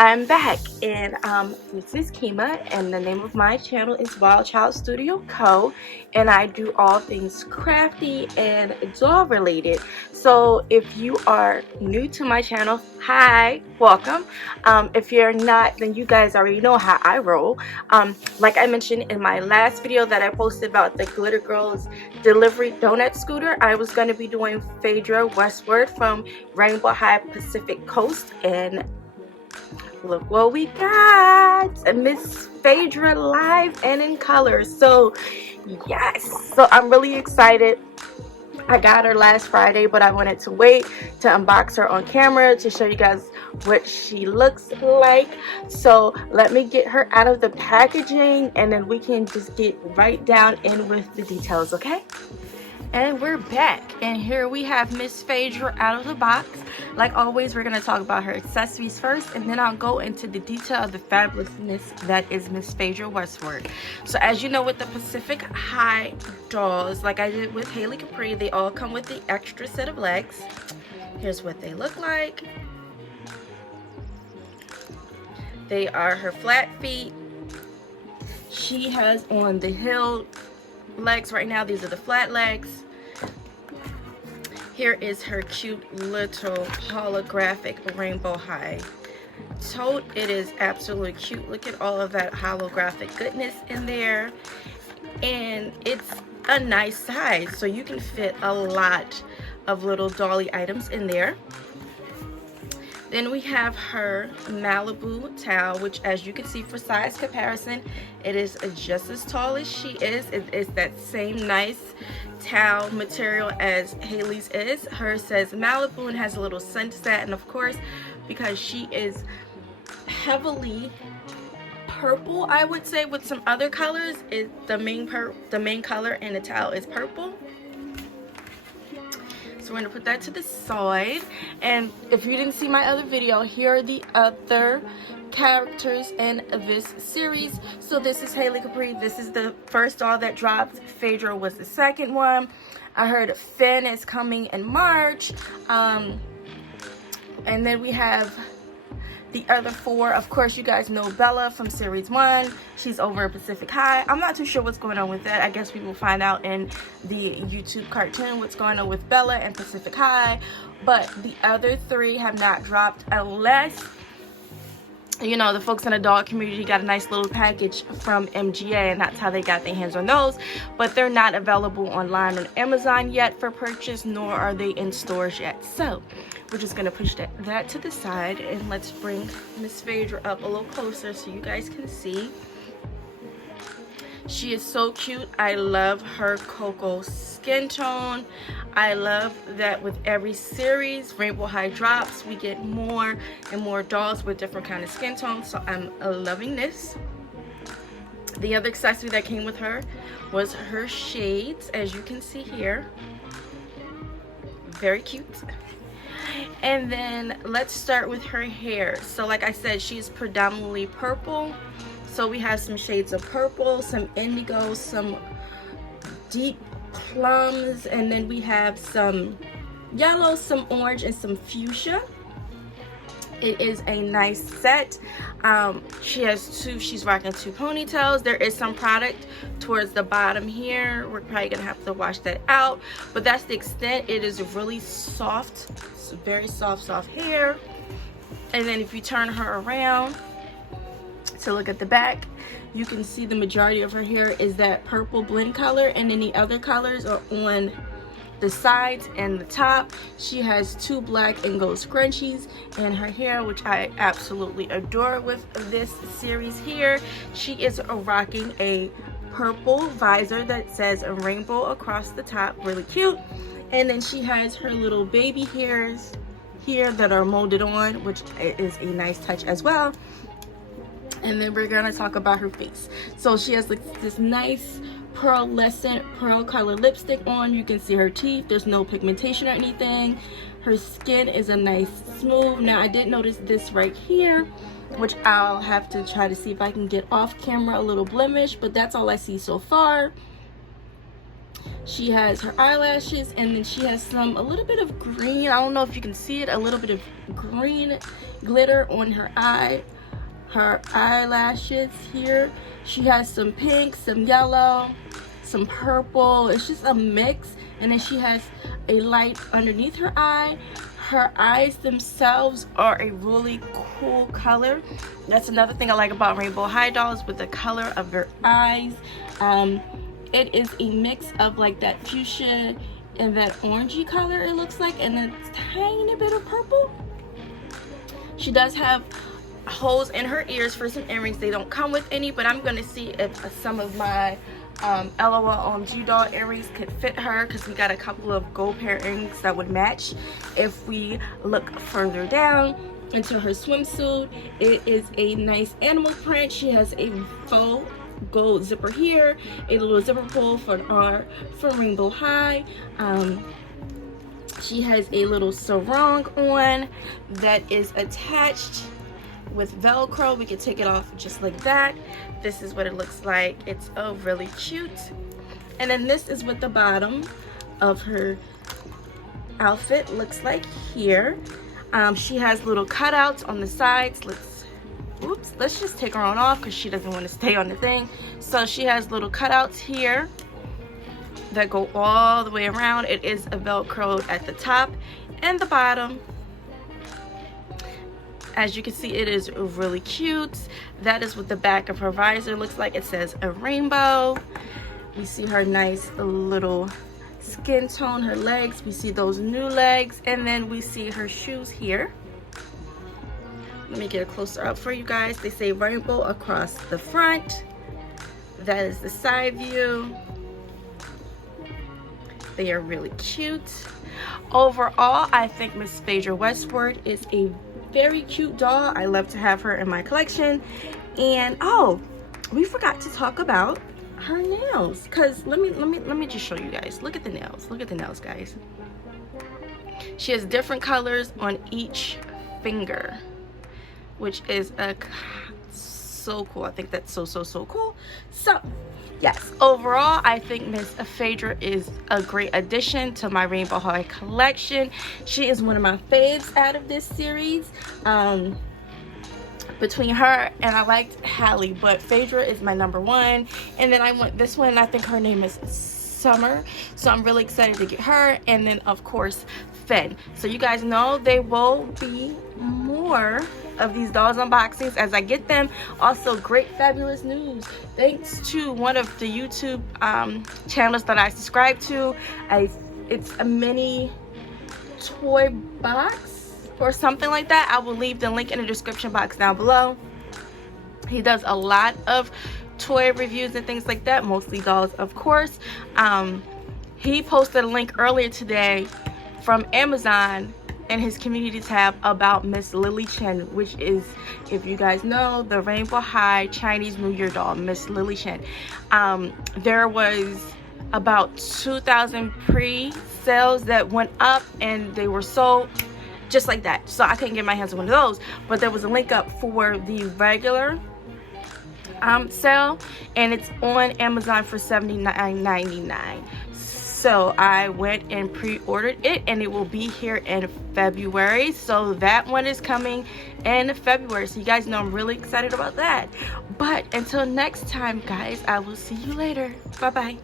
I'm back, and this is Kima, and the name of my channel is wildchildstudioco, and I do all things crafty and doll related. So if you are new to my channel, hi, welcome. If you're not, then you guys already know how I roll. Like I mentioned in my last video that I posted about the Glitter Girls delivery donut scooter, I was going to be doing Phaedra Westward from Rainbow High Pacific Coast, and look what we got, Miss Phaedra live and in color. So yes, so I'm really excited. I got her last Friday, but I wanted to wait to unbox her on camera to show you guys what she looks like. So let me get her out of the packaging, and then we can just get right down in with the details, okay? And we're back, and here we have Miss Phaedra out of the box. Like always, we're going to talk about her accessories first, and then I'll go into the detail of the fabulousness that is Miss Phaedra Westward. So as you know, with the Pacific High dolls, like I did with Haley Capri, they all come with the extra set of legs. Here's what they look like. They are her flat feet. She has on the heel legs right now. These are the flat legs. Here is her cute little holographic Rainbow High tote. It is absolutely cute. Look at all of that holographic goodness in there, and it's a nice size, so you can fit a lot of little dolly items in there. Then we have her Malibu towel, which, as you can see, for size comparison, it is just as tall as she is. It is that same nice towel material as Haley's is. Hers says Malibu and has a little sunset, and of course, because she is heavily purple, I would say, with some other colors, is the main color in the towel is purple. So we're going to put that to the side. And if you didn't see my other video, here are the other characters in this series. So this is Haley Capri. This is the first doll that dropped. Phaedra was the second one. I heard Finn is coming in March. And then we have the other four. Of course, you guys know Bella from series 1. She's over at Pacific High. I'm not too sure what's going on with that. I guess we will find out in the YouTube cartoon what's going on with Bella and Pacific High. But the other 3 have not dropped, unless, you know, the folks in the dog community got a nice little package from MGA, and that's how they got their hands on those. But they're not available online on Amazon yet for purchase, nor are they in stores yet. So we're just gonna push that to the side, and let's bring Miss Phaedra up a little closer so you guys can see. She is so cute. I love her cocoa skin tone. I love that with every series Rainbow High drops, we get more and more dolls with different kind of skin tones, so I'm loving this. The other accessory that came with her was her shades, as you can see here. Very cute. And then let's start with her hair. So like I said, she's predominantly purple. So we have some shades of purple, some indigo, some deep plums, and then we have some yellow, some orange, and some fuchsia. It is a nice set. She's rocking 2 ponytails. There is some product towards the bottom here. We're probably gonna have to wash that out, but that's the extent. It is really soft. It's very soft hair. And then if you turn her around to look at the back, you can see the majority of her hair is that purple blend color, and then the other colors are on the sides and the top. She has 2 black and gold scrunchies in her hair, which I absolutely adore with this series here. She is rocking a purple visor that says a rainbow across the top, really cute. And then she has her little baby hairs here that are molded on, which is a nice touch as well. And then we're gonna talk about her face. So she has like this nice pearlescent pearl color lipstick on. You can see her teeth. There's no pigmentation or anything. Her skin is a nice smooth. Now I did notice this right here, which I'll have to try to see if I can get off camera, a little blemish, but that's all I see so far. She has her eyelashes, and then she has a little bit of green. I don't know if you can see it, a little bit of green glitter on her eyelashes here. She has some pink, some yellow, some purple. It's just a mix. And then she has a light underneath her eye. Her eyes themselves are a really cool color. That's another thing I like about Rainbow High dolls, with the color of their eyes. It is a mix of like that fuchsia and that orangey color, it looks like, and a tiny bit of purple. She does have holes in her ears for some earrings. They don't come with any, but I'm gonna see if some of my LOL OMG doll earrings could fit her, because we got a couple of gold pair earrings that would match. If we look further down into her swimsuit, it is a nice animal print. She has a faux gold zipper here, a little zipper pull for Rainbow High. She has a little sarong on that is attached with Velcro. We can take it off just like that. This is what it looks like. It's really cute. And then this is what the bottom of her outfit looks like here. She has little cutouts on the sides. Let's just take her on off, because she doesn't want to stay on the thing. So she has little cutouts here that go all the way around. It is a Velcro at the top and the bottom. As you can see, it is really cute. That is what the back of her visor looks like. It says a rainbow. We see her nice little skin tone, her legs. We see those new legs, and then we see her shoes here. Let me get a closer up for you guys. They say rainbow across the front. That is the side view. They are really cute. Overall, I think Miss Phaedra Westward is a very cute doll. I love to have her in my collection. And oh, we forgot to talk about her nails, because let me just show you guys. Look at the nails. Look at the nails, guys. She has different colors on each finger, which is so cool. I think that's so cool. So yes, overall, I think Miss Phaedra is a great addition to my Rainbow High collection. She is one of my faves out of this series. Between her and I liked Hallie, but Phaedra is my #1. And then I want this one. I think her name is Summer, so I'm really excited to get her. And then of course Fed. So you guys know there will be more of these dolls unboxings as I get them. Also, great fabulous news, thanks to one of the YouTube channels that I subscribe to. It's a mini toy box or something like that. I will leave the link in the description box down below. He does a lot of toy reviews and things like that, mostly dolls, of course. He posted a link earlier today from Amazon in his community tab about Miss Lily Chen, which is, if you guys know, the Rainbow High Chinese New Year doll, Miss Lily Chen. There was about 2,000 pre-sales that went up, and they were sold just like that. So I couldn't get my hands on one of those, but there was a link up for the regular sale, and it's on Amazon for $79.99. So I went and pre-ordered it, and it will be here in February. So that one is coming in February. So you guys know I'm really excited about that. But until next time, guys, I will see you later. Bye bye.